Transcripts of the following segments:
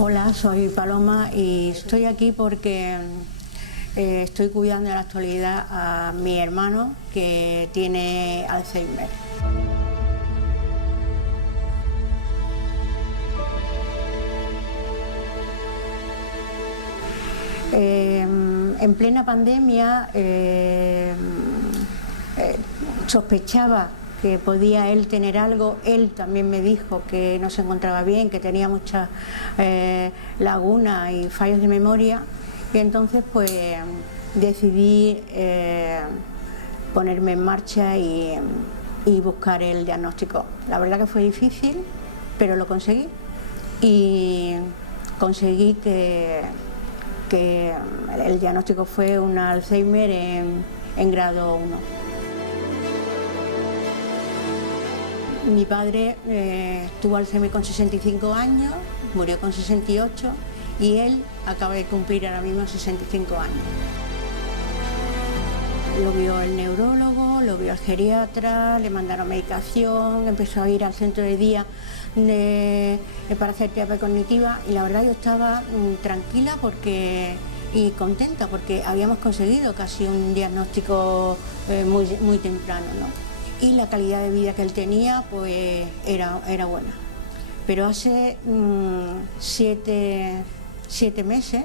Hola, soy Paloma y estoy aquí porque estoy cuidando en la actualidad a mi hermano que tiene Alzheimer. En plena pandemia sospechaba que podía él tener algo. Él también me dijo que no se encontraba bien, que tenía muchas lagunas y fallos de memoria, y entonces pues decidí ponerme en marcha y buscar el diagnóstico. La verdad que fue difícil, pero lo conseguí, y conseguí que el diagnóstico fue un Alzheimer en grado 1. Mi padre tuvo Alzheimer con 65 años, murió con 68 y él acaba de cumplir ahora mismo 65 años. Lo vio el neurólogo, lo vio el geriatra, le mandaron medicación, empezó a ir al centro de día para hacer terapia cognitiva, y la verdad yo estaba tranquila y contenta porque habíamos conseguido casi un diagnóstico muy temprano, ¿no? Y la calidad de vida que él tenía pues era buena. Pero hace 7 meses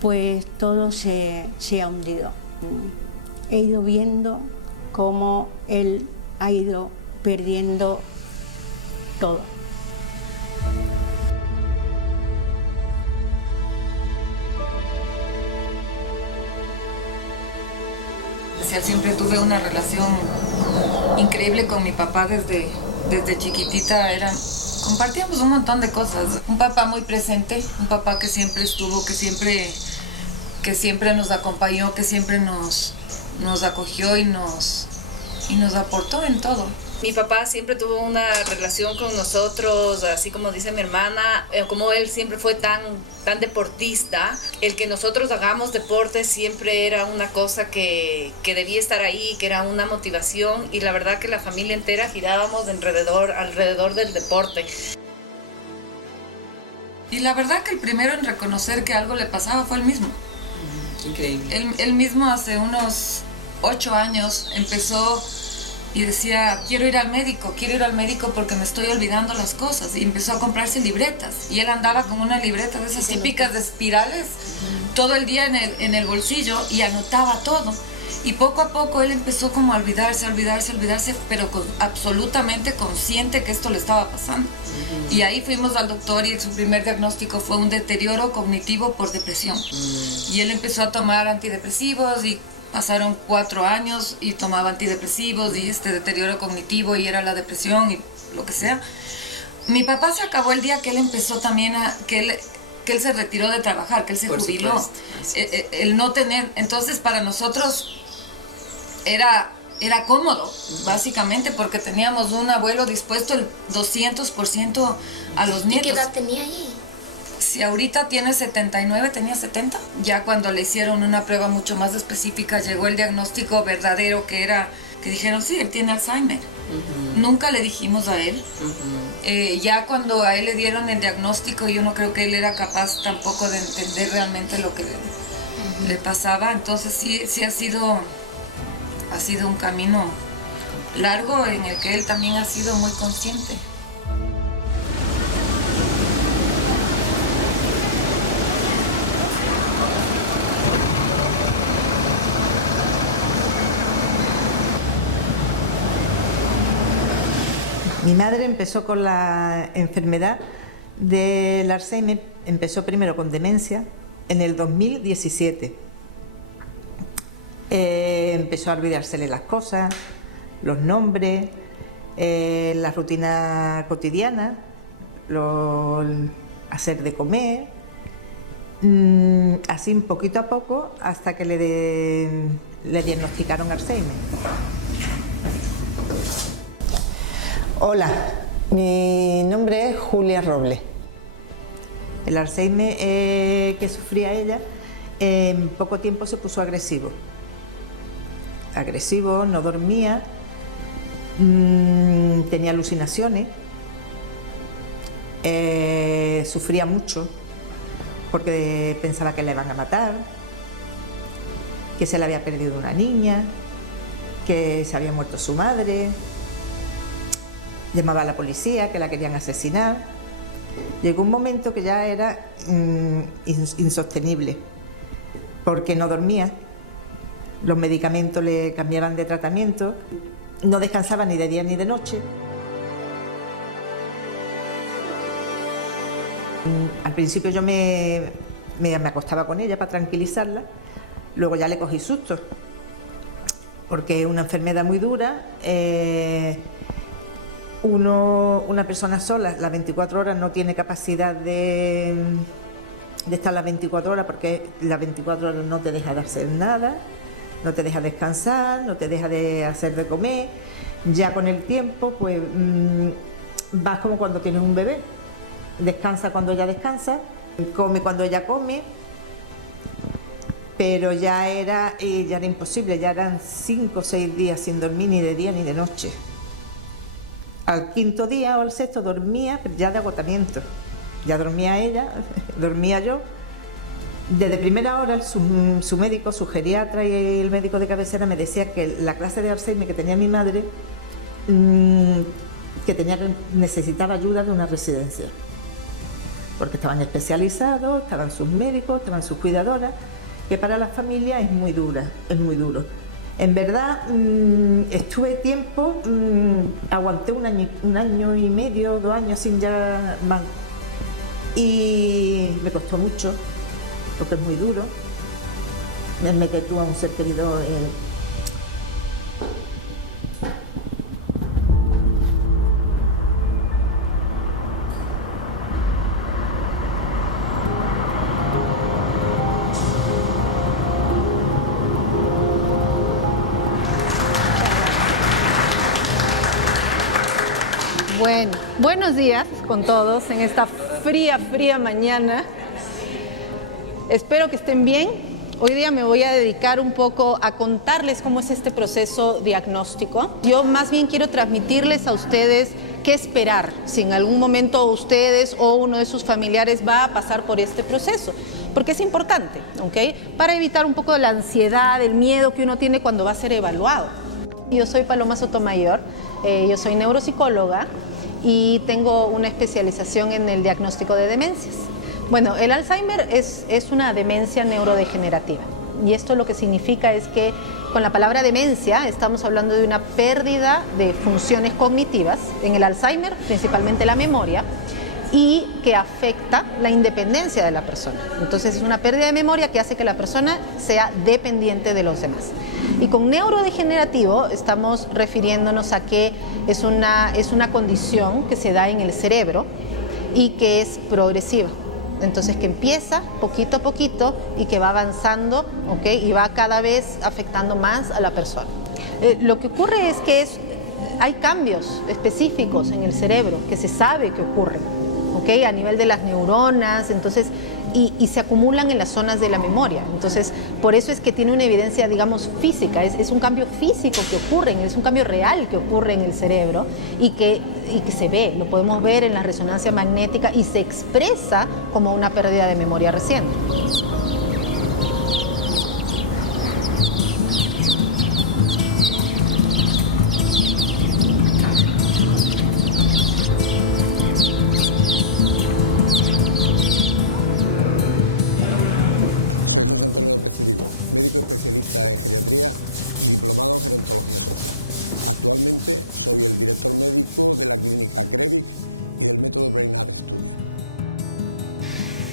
pues todo se ha hundido. He ido viendo cómo él ha ido perdiendo todo. Siempre tuve una relación increíble con mi papá desde chiquitita. Compartíamos un montón de cosas. Un papá muy presente, un papá que siempre estuvo, que siempre nos acompañó, que siempre nos acogió y nos aportó en todo. Mi papá siempre tuvo una relación con nosotros, así como dice mi hermana, como él siempre fue tan deportista, el que nosotros hagamos deporte siempre era una cosa que debía estar ahí, que era una motivación, y la verdad que la familia entera girábamos alrededor del deporte. Y la verdad que el primero en reconocer que algo le pasaba fue él mismo. Increíble. Él mismo hace unos 8 años empezó y decía, quiero ir al médico porque me estoy olvidando las cosas, y empezó a comprarse libretas, y él andaba con una libreta de esas típicas de espirales todo el día en el bolsillo, y anotaba todo, y poco a poco él empezó como a olvidarse, pero absolutamente consciente que esto le estaba pasando. Y ahí fuimos al doctor y su primer diagnóstico fue un deterioro cognitivo por depresión, y él empezó a tomar antidepresivos, y pasaron 4 años y tomaba antidepresivos y este deterioro cognitivo, y era la depresión y lo que sea. Mi papá se acabó el día que él empezó también que él se retiró de trabajar, que él se jubiló. El no tener, entonces para nosotros era cómodo, básicamente, porque teníamos un abuelo dispuesto el 200% a los nietos. ¿Y qué edad tenía ahí? Si ahorita tiene 79, tenía 70. Ya cuando le hicieron una prueba mucho más específica, llegó el diagnóstico verdadero, que dijeron, sí, él tiene Alzheimer. Nunca le dijimos a él. Ya cuando a él le dieron el diagnóstico, yo no creo que él era capaz tampoco de entender realmente lo que le pasaba. Entonces sí ha sido un camino largo en el que él también ha sido muy consciente. Mi madre empezó con la enfermedad del Alzheimer, empezó primero con demencia en el 2017. Empezó a olvidársele las cosas, los nombres, la rutina cotidiana, hacer de comer, así poquito a poco, hasta que le diagnosticaron Alzheimer. Hola, mi nombre es Julia Robles. El Alzheimer que sufría ella, en poco tiempo se puso agresivo, no dormía, tenía alucinaciones, Sufría mucho porque pensaba que le iban a matar, que se le había perdido una niña, que se había muerto su madre. Llamaba a la policía, que la querían asesinar. Llegó un momento que ya era insostenible, porque no dormía, los medicamentos le cambiaban de tratamiento, no descansaba ni de día ni de noche. Al principio yo me acostaba con ella para tranquilizarla, luego ya le cogí susto, porque es una enfermedad muy dura. Una persona sola las 24 horas no tiene capacidad de estar las 24 horas, porque las 24 horas no te deja de hacer nada, no te deja descansar, no te deja de hacer de comer. Ya con el tiempo pues vas como cuando tienes un bebé, descansa cuando ella descansa, come cuando ella come, pero ya era imposible, ya eran 5 o 6 días sin dormir ni de día ni de noche. Al 5.º día o al 6.º dormía, pero ya de agotamiento. Ya dormía ella, dormía yo. Desde primera hora su médico, su geriatra y el médico de cabecera me decía que la clase de Alzheimer que tenía mi madre, necesitaba ayuda de una residencia, porque estaban especializados, estaban sus médicos, estaban sus cuidadoras, que para la familia es muy dura, es muy duro. En verdad, estuve tiempo, aguanté un año y medio, 2 años sin ya más, y me costó mucho, porque es muy duro. Me metes tú a un ser querido. Bueno, buenos días con todos en esta fría mañana. Espero que estén bien. Hoy día me voy a dedicar un poco a contarles cómo es este proceso diagnóstico. Yo más bien quiero transmitirles a ustedes qué esperar si en algún momento ustedes o uno de sus familiares va a pasar por este proceso, porque es importante, ¿ok? Para evitar un poco de la ansiedad, el miedo que uno tiene cuando va a ser evaluado. Yo soy Paloma Sotomayor, yo soy neuropsicóloga y tengo una especialización en el diagnóstico de demencias. Bueno, el Alzheimer es una demencia neurodegenerativa, y esto lo que significa es que con la palabra demencia estamos hablando de una pérdida de funciones cognitivas, en el Alzheimer principalmente la memoria, y que afecta la independencia de la persona. Entonces es una pérdida de memoria que hace que la persona sea dependiente de los demás. Y con neurodegenerativo estamos refiriéndonos a que es una condición que se da en el cerebro y que es progresiva. Entonces que empieza poquito a poquito y que va avanzando, ¿ok? Y va cada vez afectando más a la persona. Lo que ocurre es que hay cambios específicos en el cerebro que se sabe que ocurren, ¿ok? A nivel de las neuronas, entonces, y se acumulan en las zonas de la memoria. Entonces, por eso es que tiene una evidencia, digamos, física. Es un cambio físico que ocurre, es un cambio real que ocurre en el cerebro y que se ve, lo podemos ver en la resonancia magnética y se expresa como una pérdida de memoria reciente.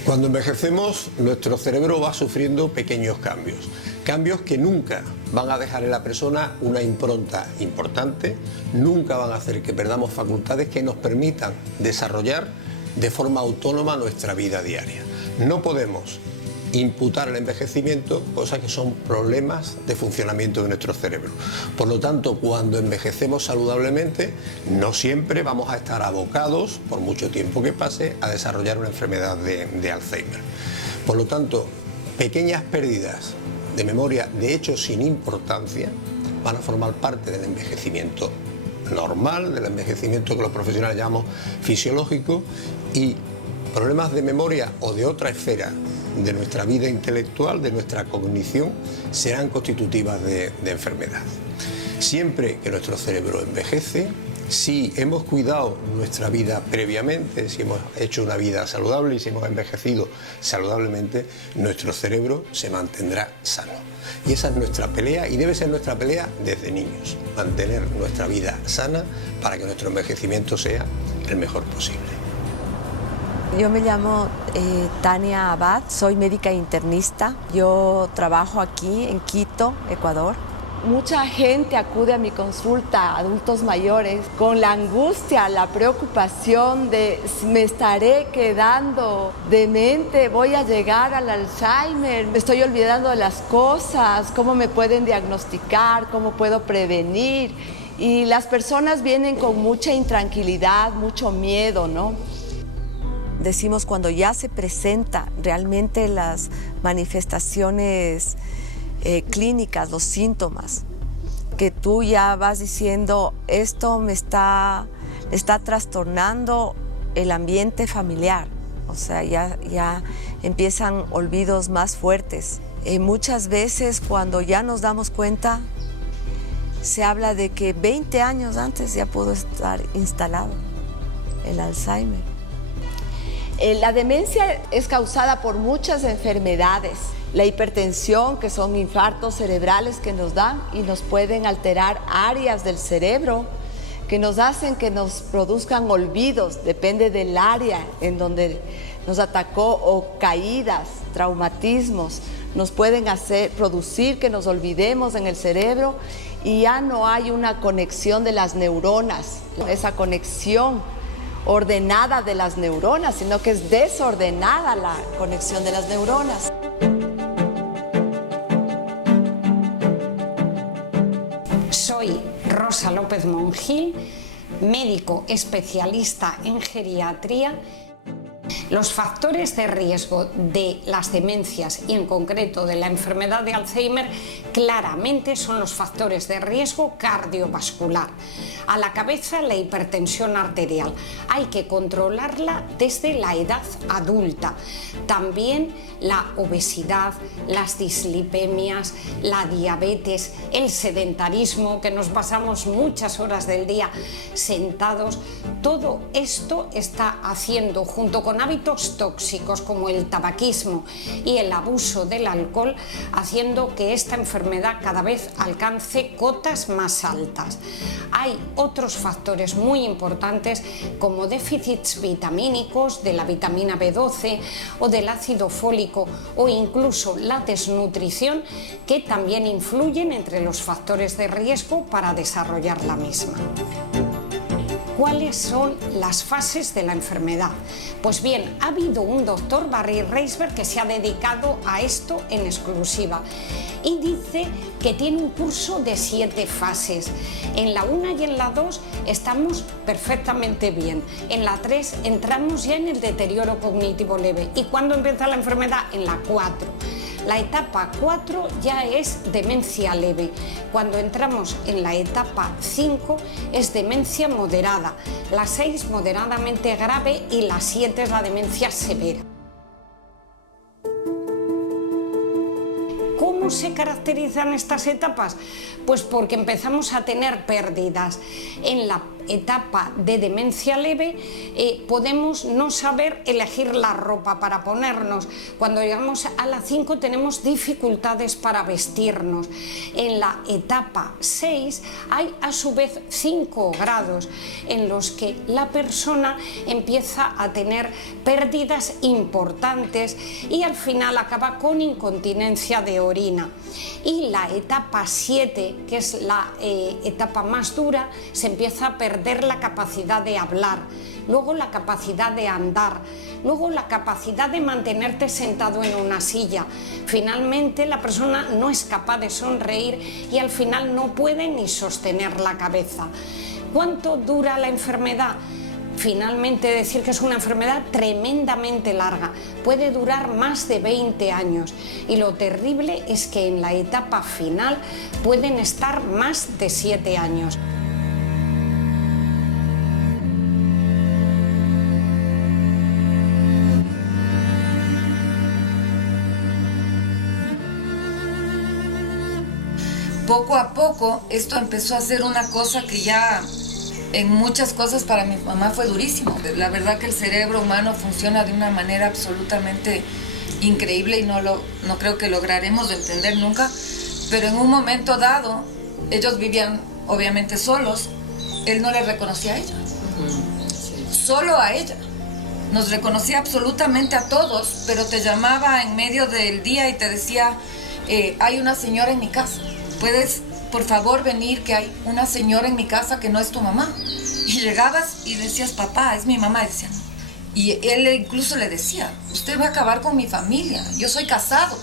Cuando envejecemos, nuestro cerebro va sufriendo pequeños cambios, cambios que nunca van a dejar en la persona una impronta importante, nunca van a hacer que perdamos facultades que nos permitan desarrollar de forma autónoma nuestra vida diaria. No podemos imputar el envejecimiento cosas que son problemas de funcionamiento de nuestro cerebro. Por lo tanto, cuando envejecemos saludablemente, no siempre vamos a estar abocados, por mucho tiempo que pase, a desarrollar una enfermedad de Alzheimer. Por lo tanto, pequeñas pérdidas de memoria, de hecho sin importancia, van a formar parte del envejecimiento normal, del envejecimiento que los profesionales llamamos fisiológico, Y problemas de memoria o de otra esfera de nuestra vida intelectual, de nuestra cognición, serán constitutivas de enfermedad. Siempre que nuestro cerebro envejece, si hemos cuidado nuestra vida previamente, si hemos hecho una vida saludable y si hemos envejecido saludablemente, nuestro cerebro se mantendrá sano. Y esa es nuestra pelea y debe ser nuestra pelea desde niños, mantener nuestra vida sana para que nuestro envejecimiento sea el mejor posible. Yo me llamo Tania Abad, soy médica internista. Yo trabajo aquí en Quito, Ecuador. Mucha gente acude a mi consulta, adultos mayores, con la angustia, la preocupación de si me estaré quedando demente, voy a llegar al Alzheimer, me estoy olvidando de las cosas, cómo me pueden diagnosticar, cómo puedo prevenir. Y las personas vienen con mucha intranquilidad, mucho miedo, ¿no? Decimos cuando ya se presenta realmente las manifestaciones clínicas, los síntomas, que tú ya vas diciendo, esto me está trastornando el ambiente familiar, o sea, ya empiezan olvidos más fuertes. Muchas veces cuando ya nos damos cuenta, se habla de que 20 años antes ya pudo estar instalado el Alzheimer. La demencia es causada por muchas enfermedades. La hipertensión, que son infartos cerebrales que nos dan y nos pueden alterar áreas del cerebro que nos hacen que nos produzcan olvidos, depende del área en donde nos atacó, o caídas, traumatismos, nos pueden producir que nos olvidemos en el cerebro y ya no hay una conexión de las neuronas, esa conexión ordenada de las neuronas, sino que es desordenada la conexión de las neuronas. Soy Rosa López Monjil, médico especialista en geriatría. Los factores de riesgo de las demencias y en concreto de la enfermedad de Alzheimer claramente son los factores de riesgo cardiovascular. A la cabeza, la hipertensión arterial. Hay que controlarla desde la edad adulta. También la obesidad, las dislipemias, la diabetes, el sedentarismo, que nos pasamos muchas horas del día sentados. Todo esto está haciendo, junto con hábitos tóxicos como el tabaquismo y el abuso del alcohol, haciendo que esta enfermedad cada vez alcance cotas más altas. Hay otros factores muy importantes como déficits vitamínicos de la vitamina B12 o del ácido fólico o incluso la desnutrición, que también influyen entre los factores de riesgo para desarrollar la misma. ¿Cuáles son las fases de la enfermedad? Pues bien, ha habido un doctor, Barry Reisberg, que se ha dedicado a esto en exclusiva y dice que tiene un curso de 7 fases. En la 1 y en la 2 estamos perfectamente bien. En la 3 entramos ya en el deterioro cognitivo leve. ¿Y cuándo empieza la enfermedad? En la 4. La etapa 4 ya es demencia leve. Cuando entramos en la etapa 5 es demencia moderada, la 6 moderadamente grave y la 7 es la demencia severa. ¿Cómo se caracterizan estas etapas? Pues porque empezamos a tener pérdidas. En la etapa de demencia leve podemos no saber elegir la ropa para ponernos. Cuando llegamos a la 5 tenemos dificultades para vestirnos. En la etapa 6 hay a su vez 5 grados en los que la persona empieza a tener pérdidas importantes y al final acaba con incontinencia de orina. Y la etapa 7, que es la etapa más dura, se empieza a perder la capacidad de hablar, luego la capacidad de andar, luego la capacidad de mantenerte sentado en una silla. Finalmente la persona no es capaz de sonreír y al final no puede ni sostener la cabeza. ¿Cuánto dura la enfermedad? Finalmente decir que es una enfermedad tremendamente larga, puede durar más de 20 años y lo terrible es que en la etapa final pueden estar más de 7 años. poco a poco esto empezó a ser una cosa que ya en muchas cosas para mi mamá fue durísimo. La verdad que el cerebro humano funciona de una manera absolutamente increíble y no creo que lograremos entender nunca, pero en un momento dado ellos vivían obviamente solos, él no le reconocía a ella, solo a ella. Nos reconocía absolutamente a todos, pero te llamaba en medio del día y te decía, hay una señora en mi casa, ¿puedes por favor venir, que hay una señora en mi casa que no es tu mamá? Y llegabas y decías, papá, es mi mamá. Y decían, y él incluso le decía, usted va a acabar con mi familia, yo soy casado.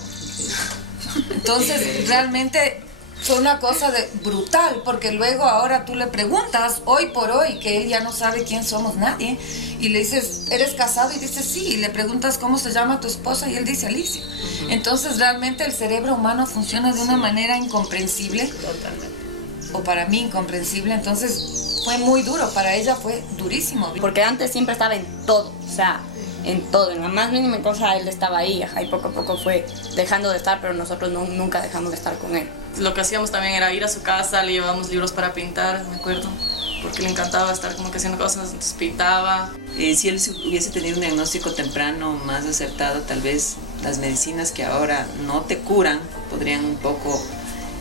Entonces realmente fue una cosa brutal, porque luego ahora tú le preguntas, hoy por hoy, que él ya no sabe quién somos nadie, y le dices, ¿eres casado? Y dice, sí, y le preguntas cómo se llama tu esposa, y él dice, Alicia. Entonces realmente el cerebro humano funciona de una manera incomprensible. Totalmente. O para mí incomprensible, entonces fue muy duro, para ella fue durísimo. Porque antes siempre estaba en todo, o sea, en todo, en la más mínima cosa él estaba ahí, y poco a poco fue dejando de estar, pero nosotros nunca dejamos de estar con él. Lo que hacíamos también era ir a su casa, le llevábamos libros para pintar, me acuerdo, porque le encantaba estar como que haciendo cosas, entonces pintaba. Si él hubiese tenido un diagnóstico temprano más acertado, tal vez las medicinas que ahora no te curan podrían un poco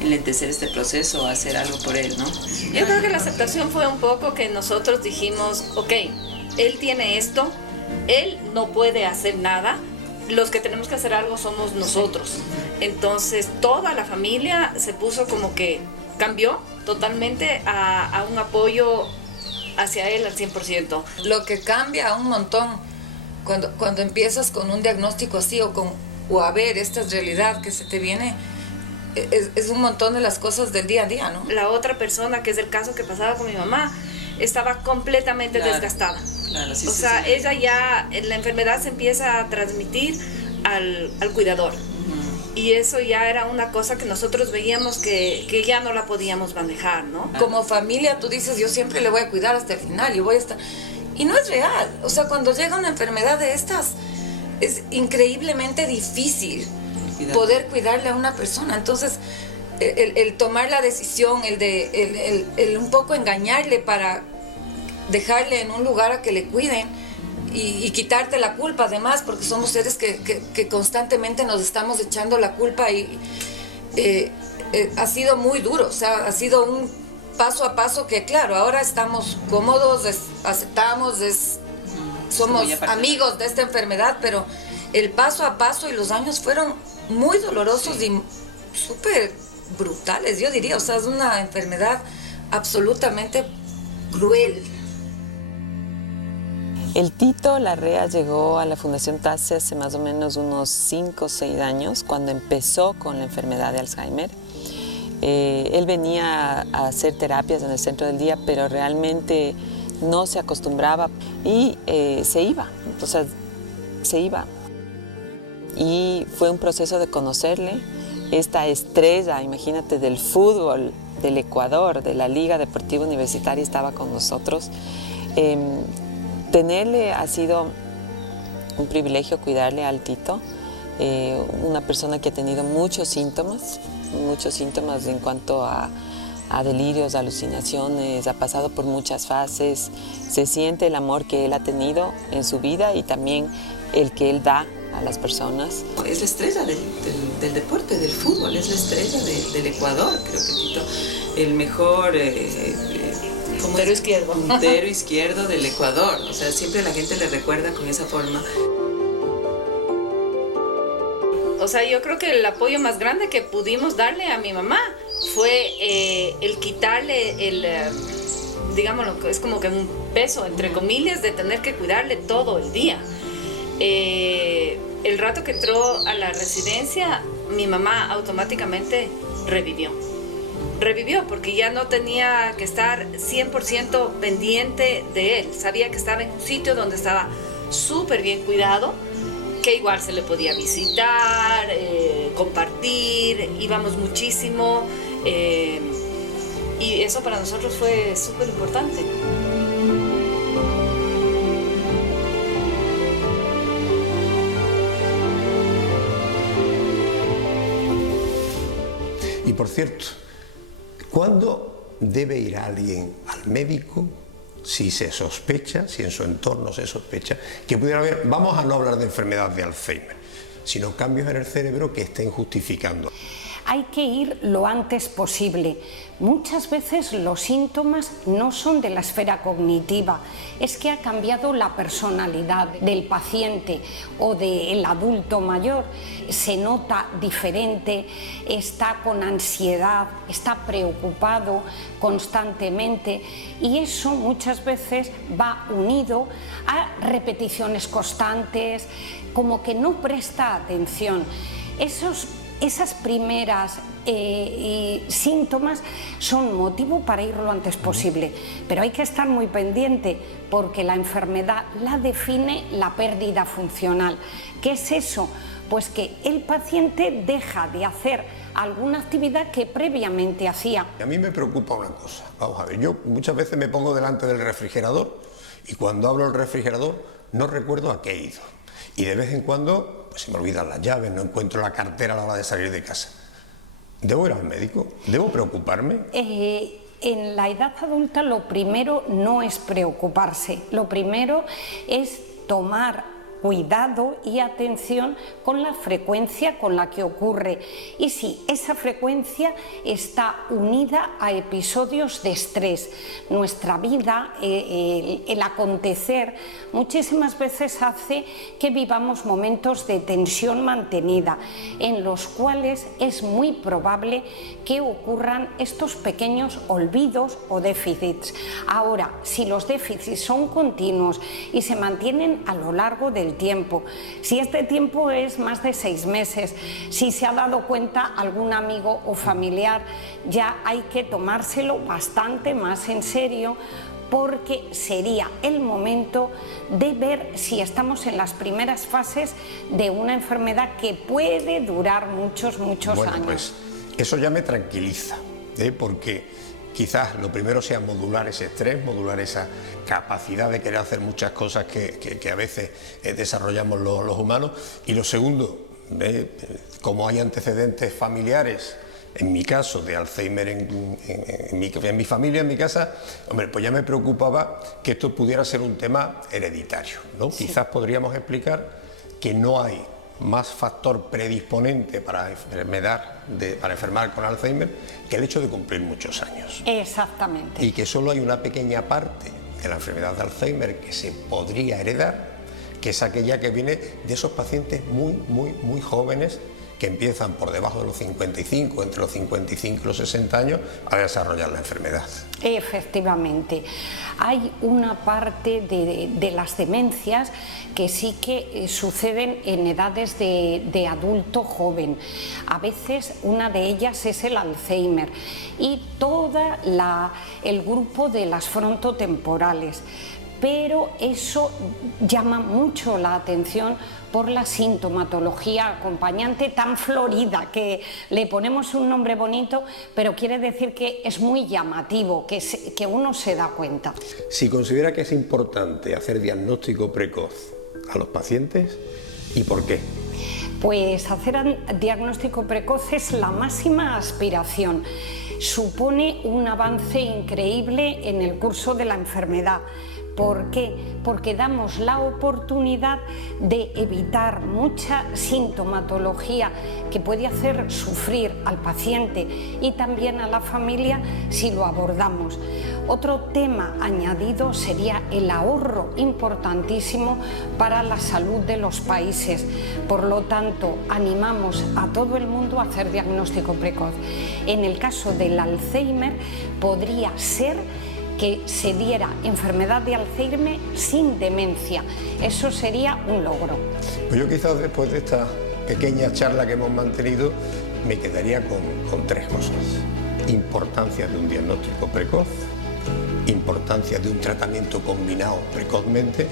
enlentecer este proceso, hacer algo por él, ¿no? Yo creo que la aceptación fue un poco que nosotros dijimos, ok, él tiene esto, él no puede hacer nada, los que tenemos que hacer algo somos nosotros. Entonces toda la familia se puso como que cambió totalmente a un apoyo hacia él al 100%. Lo que cambia un montón cuando empiezas con un diagnóstico así o a ver esta realidad que se te viene, es un montón de las cosas del día a día, ¿no? La otra persona, que es el caso que pasaba con mi mamá, estaba completamente desgastada. Claro, sí, o sea, ella ya, la enfermedad se empieza a transmitir al cuidador. Y eso ya era una cosa que nosotros veíamos que ya no la podíamos manejar, ¿no? Como familia tú dices, yo siempre le voy a cuidar hasta el final, yo voy a estar... Y no es real, o sea, cuando llega una enfermedad de estas, es increíblemente difícil poder cuidarle a una persona. Entonces, el tomar la decisión, el un poco engañarle para dejarle en un lugar a que le cuiden y quitarte la culpa, además, porque somos seres que constantemente nos estamos echando la culpa y ha sido muy duro, o sea, ha sido un paso a paso que, claro, ahora estamos cómodos, aceptamos, somos amigos de esta enfermedad, pero el paso a paso y los años fueron muy dolorosos y súper brutales, yo diría. O sea, es una enfermedad absolutamente cruel. El Tito Larrea llegó a la Fundación TASE hace más o menos unos 5 o 6 años, cuando empezó con la enfermedad de Alzheimer. Él venía a hacer terapias en el centro del día, pero realmente no se acostumbraba y se iba, o sea, se iba. Y fue un proceso de conocerle, esta estrella, imagínate, del fútbol del Ecuador, de la Liga Deportiva Universitaria, estaba con nosotros. Tenerle ha sido un privilegio, cuidarle al Tito, una persona que ha tenido muchos síntomas en cuanto a delirios, alucinaciones, ha pasado por muchas fases, se siente el amor que él ha tenido en su vida y también el que él da a las personas. Es la estrella del deporte, del fútbol, es la estrella del Ecuador, creo que Tito, el mejor puntero izquierdo del Ecuador, o sea, siempre la gente le recuerda con esa forma. O sea, yo creo que el apoyo más grande que pudimos darle a mi mamá fue el quitarle digámoslo, es como que un peso, entre comillas, de tener que cuidarle todo el día. El rato que entró a la residencia, mi mamá automáticamente revivió porque ya no tenía que estar 100% pendiente de él. Sabía que estaba en un sitio donde estaba súper bien cuidado, que igual se le podía visitar, compartir, íbamos muchísimo, y eso para nosotros fue súper importante. Y por cierto, ¿Cuándo debe ir alguien al médico si se sospecha, si en su entorno se sospecha que pudiera haber, vamos a no hablar de enfermedad de Alzheimer, sino cambios en el cerebro que estén justificando? Hay que ir lo antes posible. Muchas veces los síntomas no son de la esfera cognitiva, es que ha cambiado la personalidad del paciente o del adulto mayor. Se nota diferente, está con ansiedad, está preocupado constantemente y eso muchas veces va unido a repeticiones constantes, como que no presta atención. Esas primeras síntomas son motivo para ir lo antes posible, pero hay que estar muy pendiente porque la enfermedad la define la pérdida funcional. ¿Qué es eso? Pues que el paciente deja de hacer alguna actividad que previamente hacía. A mí me preocupa una cosa, vamos a ver, yo muchas veces me pongo delante del refrigerador y cuando abro el refrigerador no recuerdo a qué he ido y de vez en cuando se me olvidan las llaves, no encuentro la cartera a la hora de salir de casa. ¿Debo ir al médico? ¿Debo preocuparme? En la edad adulta lo primero no es preocuparse, lo primero es tomar cuidado y atención con la frecuencia con la que ocurre y si esa frecuencia está unida a episodios de estrés. Nuestra vida, el acontecer, muchísimas veces hace que vivamos momentos de tensión mantenida en los cuales es muy probable que ocurran estos pequeños olvidos o déficits. Ahora, si los déficits son continuos y se mantienen a lo largo del tiempo, si este tiempo es más de 6 meses, si se ha dado cuenta algún amigo o familiar, ya hay que tomárselo bastante más en serio porque sería el momento de ver si estamos en las primeras fases de una enfermedad que puede durar muchos años. Pues eso ya me tranquiliza, porque quizás lo primero sea modular ese estrés, modular esa capacidad de querer hacer muchas cosas que a veces desarrollamos los humanos. Y lo segundo, como hay antecedentes familiares, en mi caso de Alzheimer en mi familia, en mi casa, hombre, pues ya me preocupaba que esto pudiera ser un tema hereditario, ¿no? Sí. Quizás podríamos explicar que no hay más factor predisponente para enfermar con Alzheimer que el hecho de cumplir muchos años. Exactamente. Y que solo hay una pequeña parte de la enfermedad de Alzheimer que se podría heredar, que es aquella que viene de esos pacientes muy jóvenes que empiezan por debajo de los 55, entre los 55 y los 60 años, a desarrollar la enfermedad. Efectivamente. Hay una parte de las demencias que sí que suceden en edades de adulto joven. A veces una de ellas es el Alzheimer y todo el grupo de las frontotemporales. Pero eso llama mucho la atención por la sintomatología acompañante tan florida, que le ponemos un nombre bonito, pero quiere decir que es muy llamativo, que uno se da cuenta. Si considera que es importante hacer diagnóstico precoz a los pacientes, ¿y por qué? Pues hacer diagnóstico precoz es la máxima aspiración. Supone un avance increíble en el curso de la enfermedad. ¿Por qué? Porque damos la oportunidad de evitar mucha sintomatología que puede hacer sufrir al paciente y también a la familia si lo abordamos. Otro tema añadido sería el ahorro importantísimo para la salud de los países. Por lo tanto, animamos a todo el mundo a hacer diagnóstico precoz. En el caso del Alzheimer, podría ser que se diera enfermedad de Alzheimer sin demencia. Eso sería un logro. Pues yo quizás después de esta pequeña charla que hemos mantenido me quedaría con 3 cosas. Importancia de un diagnóstico precoz, importancia de un tratamiento combinado precozmente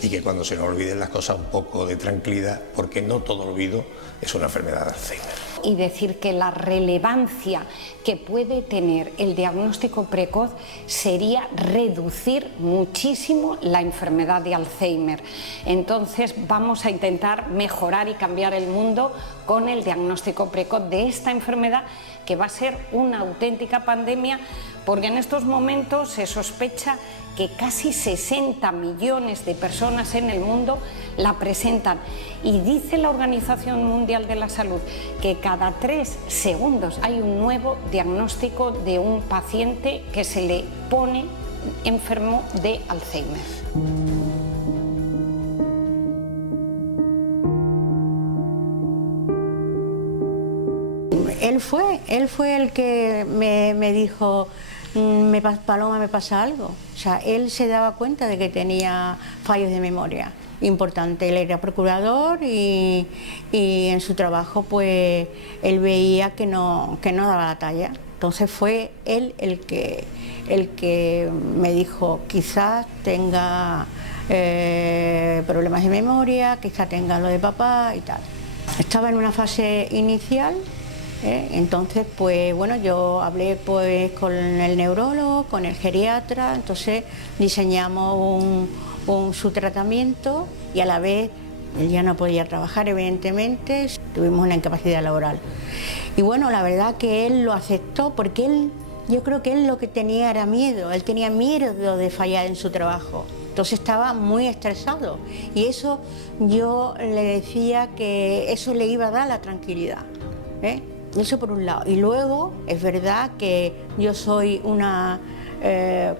y que cuando se nos olviden las cosas un poco de tranquilidad, porque no todo olvido es una enfermedad de Alzheimer. y decir que la relevancia que puede tener el diagnóstico precoz sería reducir muchísimo la enfermedad de Alzheimer. Entonces vamos a intentar mejorar y cambiar el mundo con el diagnóstico precoz de esta enfermedad, que va a ser una auténtica pandemia, porque en estos momentos se sospecha que casi 60 millones de personas en el mundo la presentan, y dice la Organización Mundial de la Salud que cada 3 segundos hay un nuevo diagnóstico de un paciente que se le pone enfermo de Alzheimer. Él fue el que me dijo: Paloma, me pasa algo. O sea, él se daba cuenta de que tenía fallos de memoria importantes. Él era procurador y en su trabajo pues él veía que no daba la talla. Entonces fue él el que me dijo: quizás tenga problemas de memoria, quizás tenga lo de papá y tal. Estaba en una fase inicial. Entonces, pues bueno, yo hablé pues con el neurólogo, con el geriatra, entonces diseñamos su tratamiento, y a la vez él ya no podía trabajar, evidentemente, tuvimos una incapacidad laboral. Y bueno, la verdad que él lo aceptó, porque yo creo que él lo que tenía era miedo, él tenía miedo de fallar en su trabajo. Entonces estaba muy estresado, y eso yo le decía que eso le iba a dar la tranquilidad, Eso por un lado. Y luego es verdad que yo soy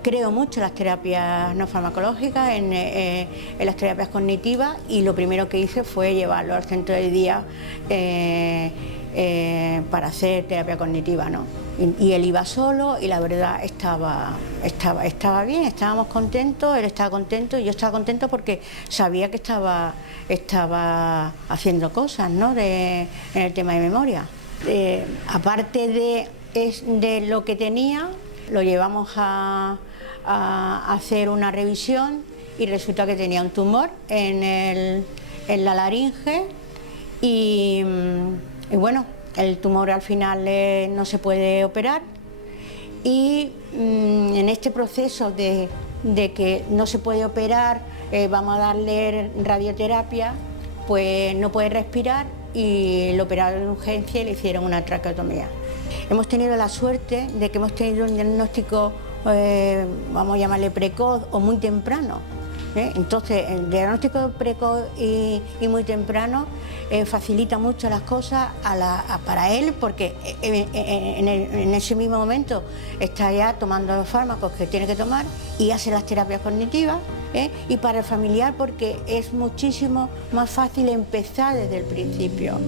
creo mucho en las terapias no farmacológicas, en las terapias cognitivas, y lo primero que hice fue llevarlo al centro de día para hacer terapia cognitiva, ¿no? Y él iba solo, y la verdad estaba bien, estábamos contentos, él estaba contento y yo estaba contento, porque sabía que estaba haciendo cosas, ¿no? en el tema de memoria. Aparte de lo que tenía, lo llevamos a hacer una revisión, y resulta que tenía un tumor en la laringe, y bueno, el tumor al final no se puede operar, y en este proceso de que no se puede operar, vamos a darle radioterapia, pues no puede respirar, y lo operaron de urgencia y le hicieron una traqueotomía. Hemos tenido la suerte de que hemos tenido un diagnóstico, vamos a llamarle precoz o muy temprano. Entonces, el diagnóstico precoz y muy temprano facilita mucho las cosas para él, porque en ese mismo momento está ya tomando los fármacos que tiene que tomar y hace las terapias cognitivas. Y para el familiar, porque es muchísimo más fácil empezar desde el principio.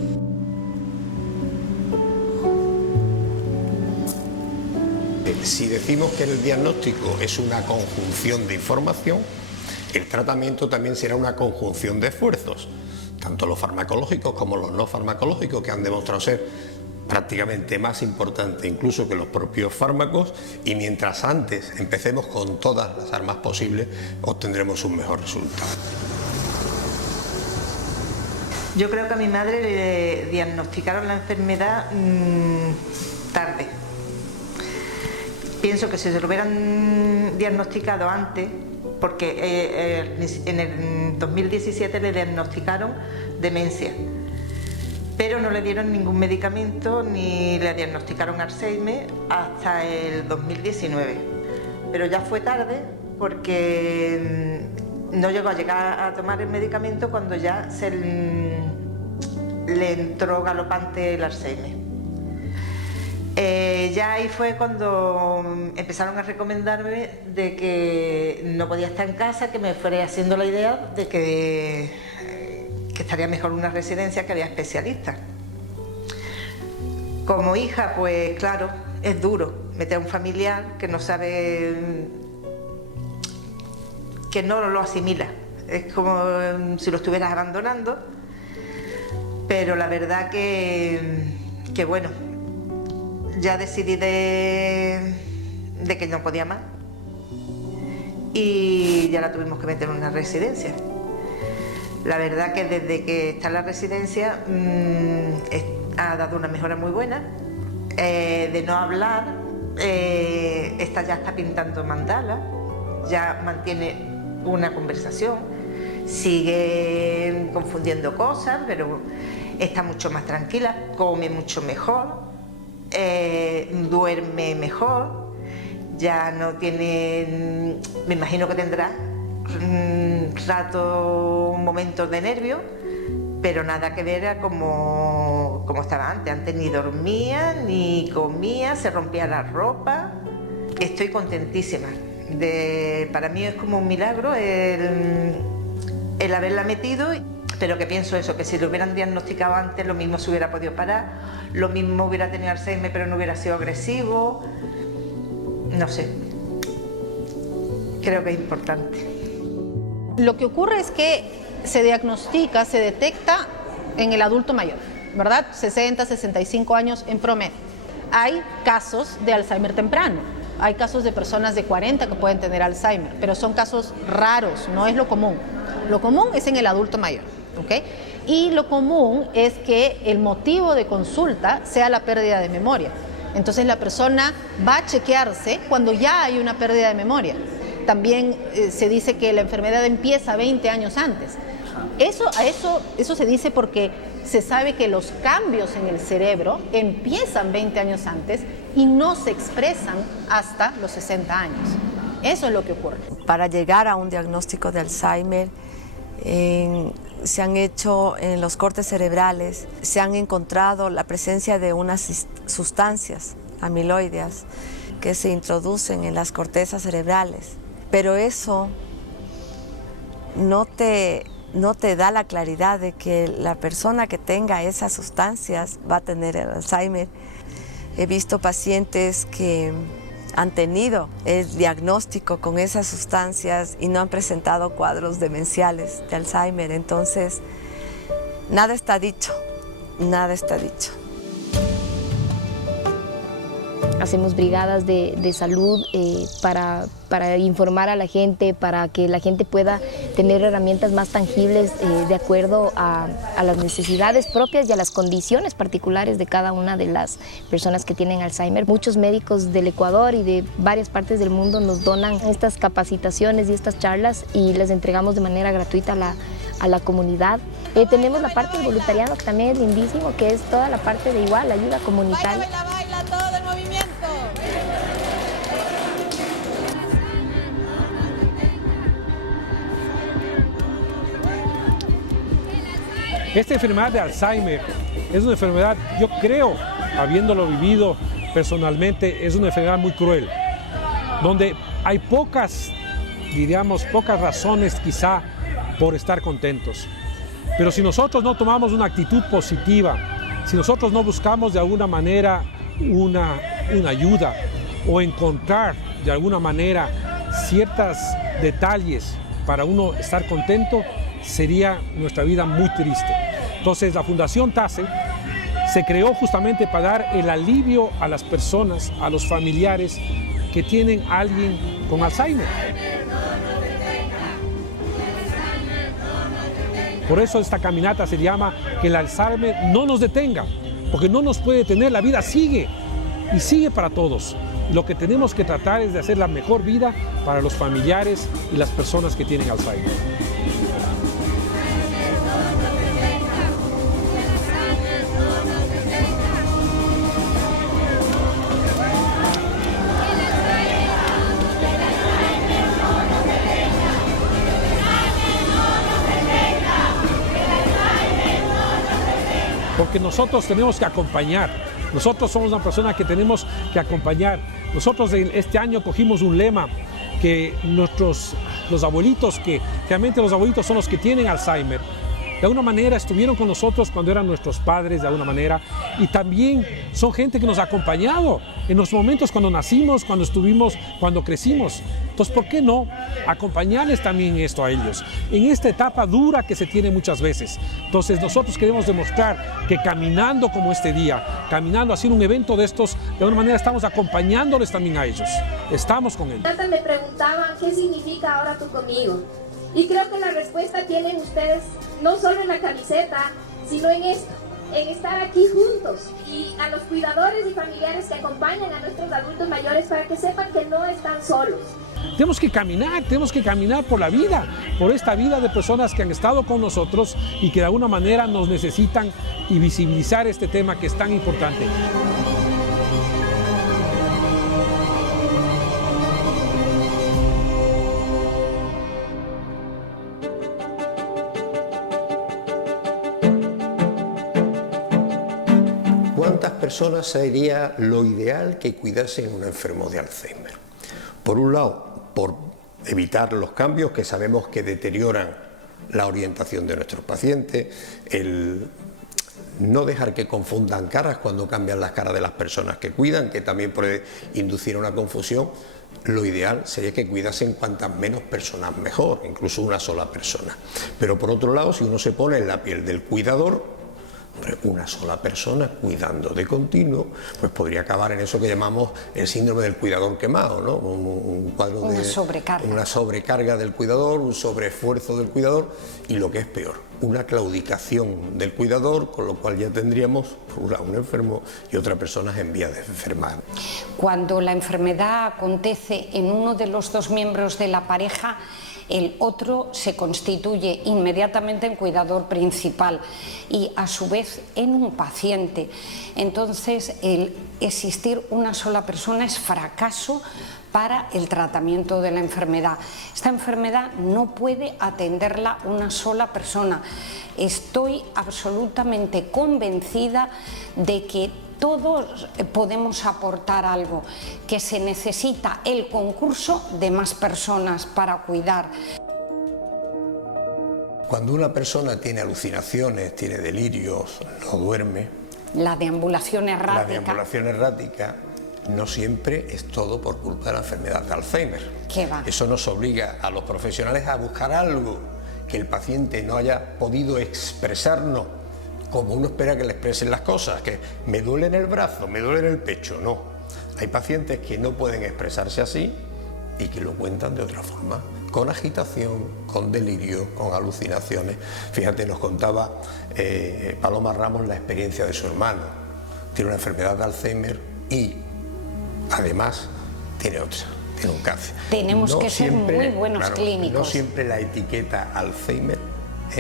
Si decimos que el diagnóstico es una conjunción de información, el tratamiento también será una conjunción de esfuerzos, tanto los farmacológicos como los no farmacológicos, que han demostrado ser prácticamente más importantes incluso que los propios fármacos, y mientras antes empecemos con todas las armas posibles, obtendremos un mejor resultado. Yo creo que a mi madre le diagnosticaron la enfermedad tarde. Pienso que si se lo hubieran diagnosticado antes, porque en el 2017 le diagnosticaron demencia, pero no le dieron ningún medicamento ni le diagnosticaron Alzheimer hasta el 2019. Pero ya fue tarde, porque no llegó a llegar a tomar el medicamento cuando ya le entró galopante el Alzheimer. Ya ahí fue cuando empezaron a recomendarme de que no podía estar en casa, que me fuera haciendo la idea de que estaría mejor una residencia, que había especialistas. Como hija, pues claro, es duro meter a un familiar que no sabe, que no lo asimila. Es como si lo estuvieras abandonando, pero la verdad que bueno, ya decidí de que no podía más, y ya la tuvimos que meter en una residencia. La verdad que desde que está en la residencia ha dado una mejora muy buena. De no hablar, esta ya está pintando mandala, ya mantiene una conversación, sigue confundiendo cosas, pero está mucho más tranquila, come mucho mejor, duerme mejor, ya no tiene, me imagino que tendrá momentos de nervios, pero nada que ver a como estaba antes. Antes ni dormía, ni comía, se rompía la ropa. Estoy contentísima. Para mí es como un milagro el haberla metido, pero que pienso eso, que si lo hubieran diagnosticado antes, lo mismo se hubiera podido parar, lo mismo hubiera tenido Alzheimer, pero no hubiera sido agresivo. No sé. Creo que es importante. Lo que ocurre es que se diagnostica, se detecta en el adulto mayor, ¿verdad? 60, 65 años en promedio. Hay casos de Alzheimer temprano, hay casos de personas de 40 que pueden tener Alzheimer, pero son casos raros, no es lo común. Lo común es en el adulto mayor, ¿ok? Y lo común es que el motivo de consulta sea la pérdida de memoria. Entonces la persona va a chequearse cuando ya hay una pérdida de memoria. También se dice que la enfermedad empieza 20 años antes. Eso se dice porque se sabe que los cambios en el cerebro empiezan 20 años antes y no se expresan hasta los 60 años. Eso es lo que ocurre. Para llegar a un diagnóstico de Alzheimer, se han hecho en los cortes cerebrales, se han encontrado la presencia de unas sustancias amiloideas que se introducen en las cortezas cerebrales. Pero eso no te da la claridad de que la persona que tenga esas sustancias va a tener el Alzheimer. He visto pacientes que han tenido el diagnóstico con esas sustancias y no han presentado cuadros demenciales de Alzheimer. Entonces, nada está dicho, nada está dicho. Hacemos brigadas de salud para informar a la gente, para que la gente pueda tener herramientas más tangibles de acuerdo a las necesidades propias y a las condiciones particulares de cada una de las personas que tienen Alzheimer. Muchos médicos del Ecuador y de varias partes del mundo nos donan estas capacitaciones y estas charlas y les entregamos de manera gratuita a la comunidad. Tenemos la parte del voluntariado que también es lindísimo, que es toda la parte de igual, ayuda comunitaria. Baila, todo el movimiento. Esta enfermedad de Alzheimer es una enfermedad, yo creo, habiéndolo vivido personalmente, es una enfermedad muy cruel, donde hay pocas razones quizá por estar contentos. Pero si nosotros no tomamos una actitud positiva, si nosotros no buscamos de alguna manera una ayuda o encontrar de alguna manera ciertos detalles para uno estar contento, sería nuestra vida muy triste. Entonces la Fundación TASE se creó justamente para dar el alivio a las personas, a los familiares que tienen a alguien con Alzheimer. Por eso esta caminata se llama Que el Alzheimer no nos detenga, porque no nos puede detener, la vida sigue y sigue para todos. Lo que tenemos que tratar es de hacer la mejor vida para los familiares y las personas que tienen Alzheimer. Porque nosotros tenemos que acompañar, nosotros somos una persona que tenemos que acompañar. Nosotros este año cogimos un lema que los abuelitos, que realmente los abuelitos son los que tienen Alzheimer, de alguna manera estuvieron con nosotros cuando eran nuestros padres, de alguna manera, y también son gente que nos ha acompañado en los momentos cuando nacimos, cuando crecimos. Entonces, ¿por qué no acompañarles también esto a ellos? En esta etapa dura que se tiene muchas veces. Entonces, nosotros queremos demostrar que caminando como este día, caminando, haciendo un evento de estos, de alguna manera estamos acompañándoles también a ellos. Estamos con ellos. Me preguntaban, ¿qué significa ahora tú conmigo? Y creo que la respuesta tienen ustedes no solo en la camiseta, sino en esto. en estar aquí juntos, y a los cuidadores y familiares que acompañan a nuestros adultos mayores para que sepan que no están solos. Tenemos que caminar por la vida, por esta vida de personas que han estado con nosotros y que de alguna manera nos necesitan, y visibilizar este tema que es tan importante. ¿Cuántas personas sería lo ideal que cuidasen un enfermo de Alzheimer? Por un lado, por evitar los cambios que sabemos que deterioran la orientación de nuestros pacientes, el no dejar que confundan caras cuando cambian las caras de las personas que cuidan, que también puede inducir una confusión. Lo ideal sería que cuidasen cuantas menos personas mejor, incluso una sola persona. Pero por otro lado, si uno se pone en la piel del cuidador, una sola persona cuidando de continuo, pues podría acabar en eso que llamamos el síndrome del cuidador quemado, ¿no? Un cuadro una sobrecarga. Una sobrecarga del cuidador, un sobreesfuerzo del cuidador y, lo que es peor, una claudicación del cuidador, con lo cual ya tendríamos un enfermo y otra persona en vía de enfermar. Cuando la enfermedad acontece en uno de los dos miembros de la pareja, el otro se constituye inmediatamente en cuidador principal y a su vez en un paciente. Entonces, el existir una sola persona es fracaso para el tratamiento de la enfermedad. Esta enfermedad no puede atenderla una sola persona. Estoy absolutamente convencida de que todos podemos aportar algo, que se necesita el concurso de más personas para cuidar. Cuando una persona tiene alucinaciones, tiene delirios, no duerme, la deambulación errática no siempre es todo por culpa de la enfermedad de Alzheimer. ¿Qué va? Eso nos obliga a los profesionales a buscar algo que el paciente no haya podido expresarnos como uno espera que le expresen las cosas, que me duele en el brazo, me duele en el pecho. No, hay pacientes que no pueden expresarse así y que lo cuentan de otra forma, con agitación, con delirio, con alucinaciones. Fíjate, nos contaba Paloma Ramos la experiencia de su hermano. Tiene una enfermedad de Alzheimer y además tiene otra, tiene un cáncer. Tenemos que ser muy buenos clínicos. No siempre la etiqueta Alzheimer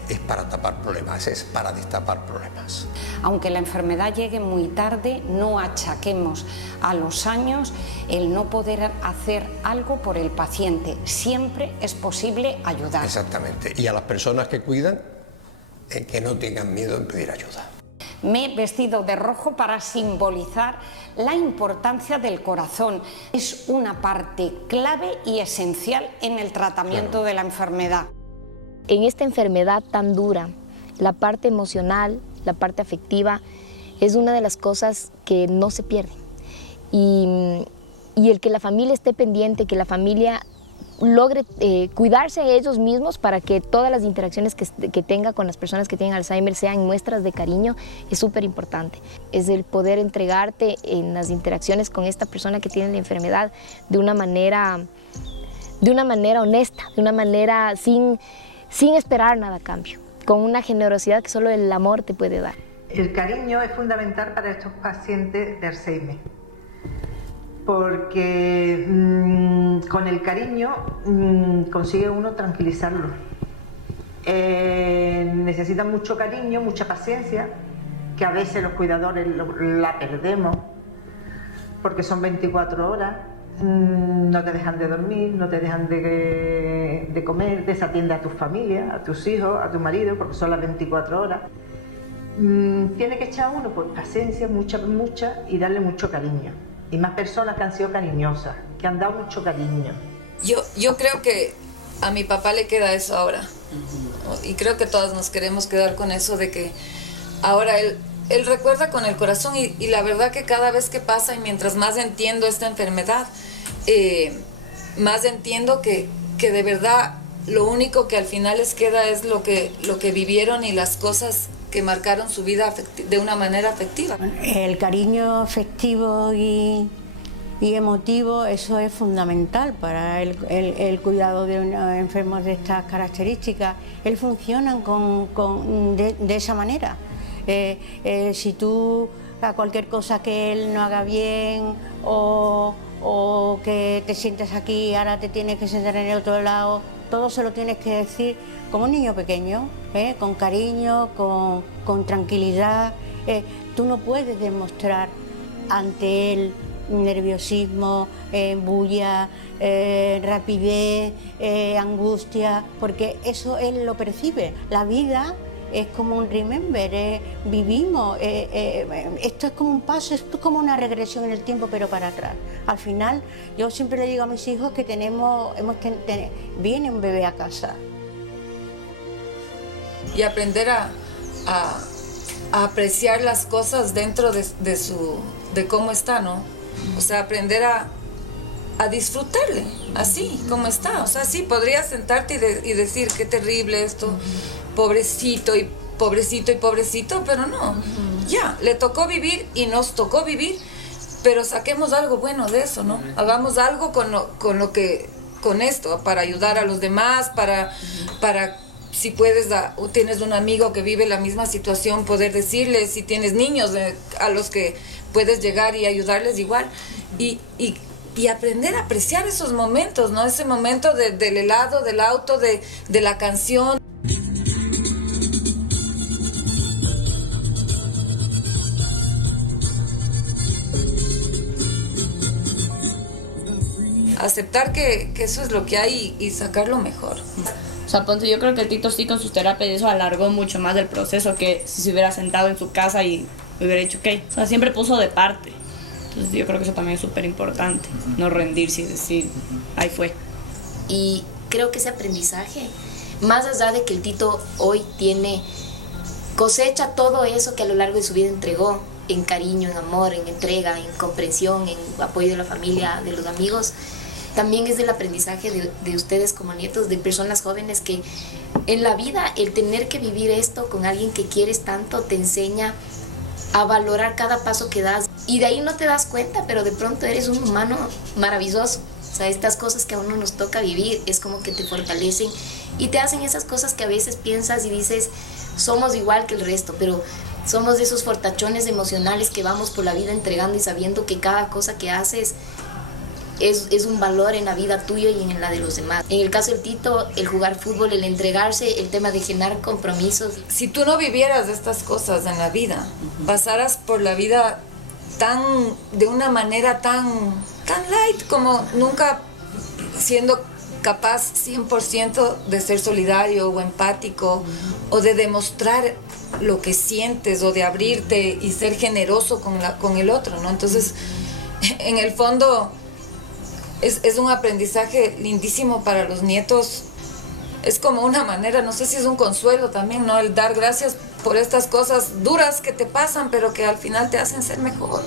es para tapar problemas, es para destapar problemas. Aunque la enfermedad llegue muy tarde, no achaquemos a los años el no poder hacer algo por el paciente. Siempre es posible ayudar. Exactamente. Y a las personas que cuidan, que no tengan miedo en pedir ayuda. Me he vestido de rojo para simbolizar la importancia del corazón. Es una parte clave y esencial en el tratamiento de la enfermedad. En esta enfermedad tan dura, la parte emocional, la parte afectiva, es una de las cosas que no se pierde. Y el que la familia esté pendiente, que la familia logre cuidarse a ellos mismos para que todas las interacciones que tenga con las personas que tienen Alzheimer sean muestras de cariño, es súper importante. Es el poder entregarte en las interacciones con esta persona que tiene la enfermedad de una manera honesta, de una manera sin esperar nada a cambio, con una generosidad que solo el amor te puede dar. El cariño es fundamental para estos pacientes de Alzheimer, porque con el cariño consigue uno tranquilizarlo. Necesitan mucho cariño, mucha paciencia, que a veces los cuidadores la perdemos, porque son 24 horas. No te dejan de dormir, no te dejan de comer, desatiende a tu familia, a tus hijos, a tu marido, porque son las 24 horas. Tiene que echar uno por paciencia, mucha, y darle mucho cariño. Y más personas que han sido cariñosas, que han dado mucho cariño. Yo creo que a mi papá le queda eso ahora. Y creo que todas nos queremos quedar con eso de que ahora él recuerda con el corazón y la verdad que cada vez que pasa y mientras más entiendo esta enfermedad, más entiendo que de verdad lo único que al final les queda es lo que vivieron y las cosas que marcaron su vida de una manera afectiva. El cariño afectivo y emotivo, eso es fundamental para el cuidado de unos enfermos de estas características. Él funcionan de esa manera. Si tú a cualquier cosa que él no haga bien o que te sientes aquí, ahora te tienes que sentar en el otro lado, todo se lo tienes que decir como un niño pequeño, con cariño, con tranquilidad. Tú no puedes demostrar ante él nerviosismo, bulla, rapidez, angustia, porque eso él lo percibe. La vida es como un remember, vivimos, esto es como un paso, esto es como una regresión en el tiempo, pero para atrás. Al final, yo siempre le digo a mis hijos que viene un bebé a casa. Y aprender a apreciar las cosas dentro de cómo está, ¿no? O sea, aprender a disfrutarle, así como está. O sea, sí, podrías sentarte y decir, qué terrible esto, pobrecito y pobrecito y pobrecito, pero no. Ya, le tocó vivir y nos tocó vivir, pero saquemos algo bueno de eso, ¿no? Hagamos algo con esto, para ayudar a los demás, para si puedes, tienes un amigo que vive la misma situación, poder decirles, si tienes niños a los que puedes llegar y ayudarles igual, y aprender a apreciar esos momentos, ¿no? Ese momento del helado, del auto, de la canción. Aceptar que eso es lo que hay y sacarlo mejor. O sea, ponte, yo creo que el Tito sí con sus terapias eso alargó mucho más el proceso que si se hubiera sentado en su casa y hubiera dicho, ok. O sea, siempre puso de parte. Entonces yo creo que eso también es súper importante, no rendirse y decir, ahí fue. Y creo que ese aprendizaje, más allá de que el Tito hoy cosecha todo eso que a lo largo de su vida entregó, en cariño, en amor, en entrega, en comprensión, en apoyo de la familia, de los amigos, también es del aprendizaje de ustedes como nietos, de personas jóvenes que en la vida el tener que vivir esto con alguien que quieres tanto te enseña a valorar cada paso que das. Y de ahí no te das cuenta, pero de pronto eres un humano maravilloso. O sea, estas cosas que a uno nos toca vivir es como que te fortalecen y te hacen esas cosas que a veces piensas y dices, somos igual que el resto, pero somos de esos fortachones emocionales que vamos por la vida entregando y sabiendo que cada cosa que haces es un valor en la vida tuya y en la de los demás. En el caso del Tito, el jugar fútbol, el entregarse, el tema de generar compromisos. Si tú no vivieras estas cosas en la vida, pasaras por la vida de una manera tan light, como nunca siendo capaz 100% de ser solidario o empático o de demostrar lo que sientes o de abrirte y ser generoso con el otro, ¿no? Entonces, en el fondo, es un aprendizaje lindísimo para los nietos. Es como una manera, no sé si es un consuelo también, ¿no? El dar gracias por estas cosas duras que te pasan, pero que al final te hacen ser mejor.